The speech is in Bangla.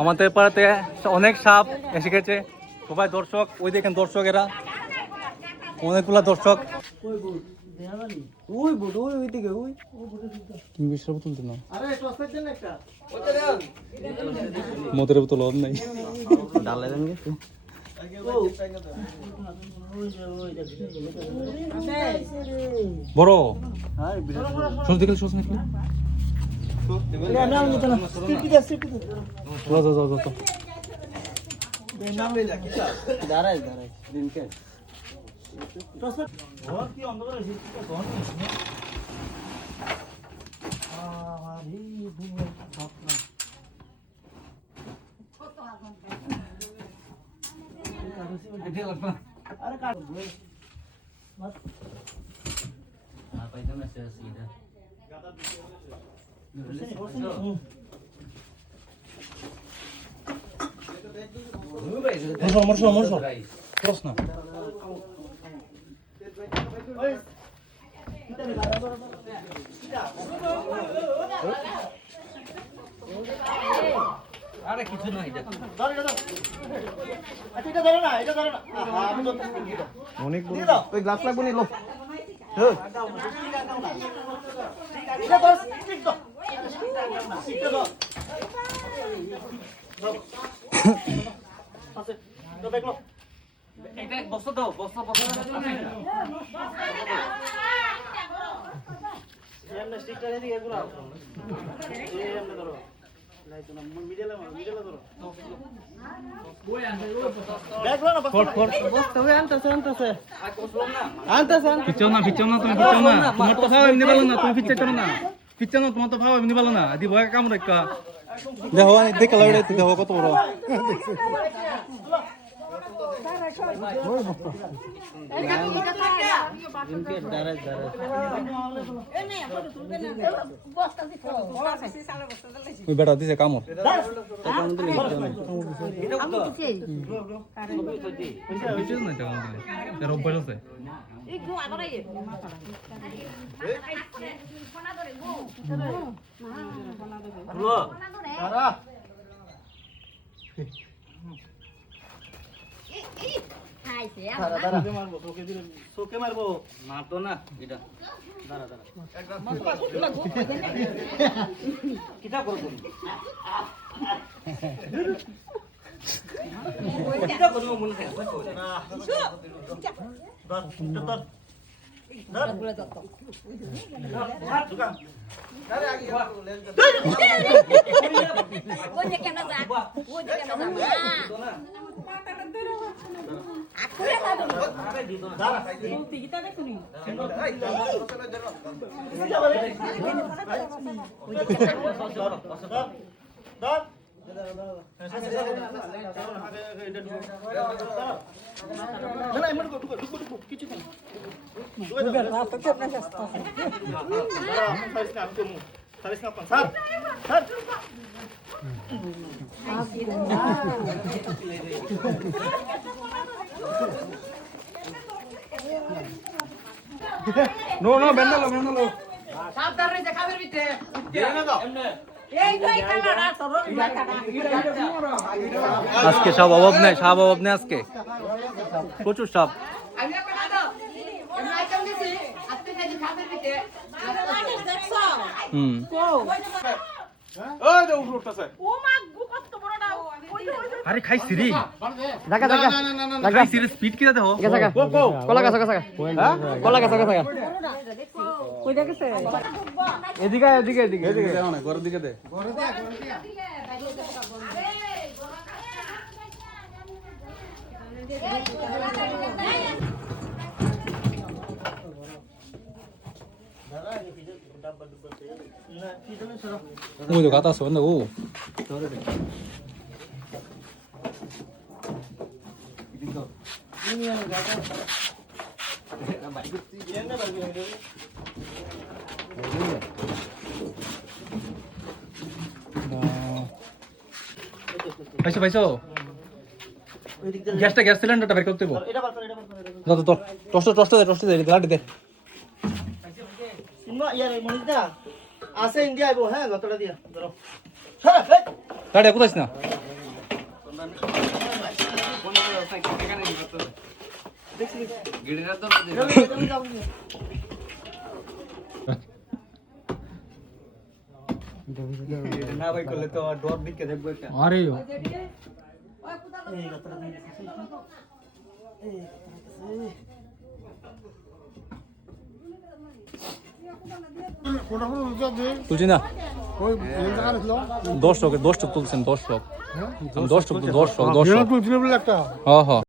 আমাদের পাড়াতে অনেক সাপ এসে গেছে, সবাই দর্শক। ওই দেখেন দর্শকেরা, অনেকগুলা দর্শক। কিংফিশার বোতল দিন, মদের বোতল অন নাই। বড় সস দেখলে সস নাকি? আরে কিছু না, এটা অনেক ওই গ্লাস লাগবে নিলো। বস্তা দাও, বস্তা তোমার তো ভাও এমনি ভালো না, দি ভয় কামড় একটা দেখো, দেখে লাগে দেখো কত বড়। ওই বেটা দিছে কামড়। চোখে মারবো মারতো না এটা। দাঁড়া দাঁড়া, কিটা করবো কিটা করবো মনে থাকে নো নো বেন্দালো বেন্দালো সাবধান রে দেখাবের ভিতরে আজকে সব অভাব নেই, সাপ অভাব নেই আজকে, প্রচুর সাপ। আরে খাইছি রে, দেখা দেখা খাইছি রে, স্পিড কি দেখো। কলা গাছ গাছ কলা গাছ গাছ এদিকে এদিকে এদিকে এদিকে দেখো না, ঘরের দিকে দে। ওই তো গাতা শোন না ও পাইছো পাইছো গ্যাসটা গ্যাস সিলিন্ডারটা বের করতে হবে। দাদা তো টস্ট দে লাডি দে। সিনমা ইয়ার এই মনিদা আছে ইন্ডিয়া আইবো। হ্যাঁ গতটা দিয়া ধরো লাডি কোথাইছ না গিড়িটা তো না ভাই করলে তো ডর দিকে দেখবো একটা আরে তুলছি না দর্শক তুলছেন দর্শক দর্শক একটা হ্যাঁ হ্যাঁ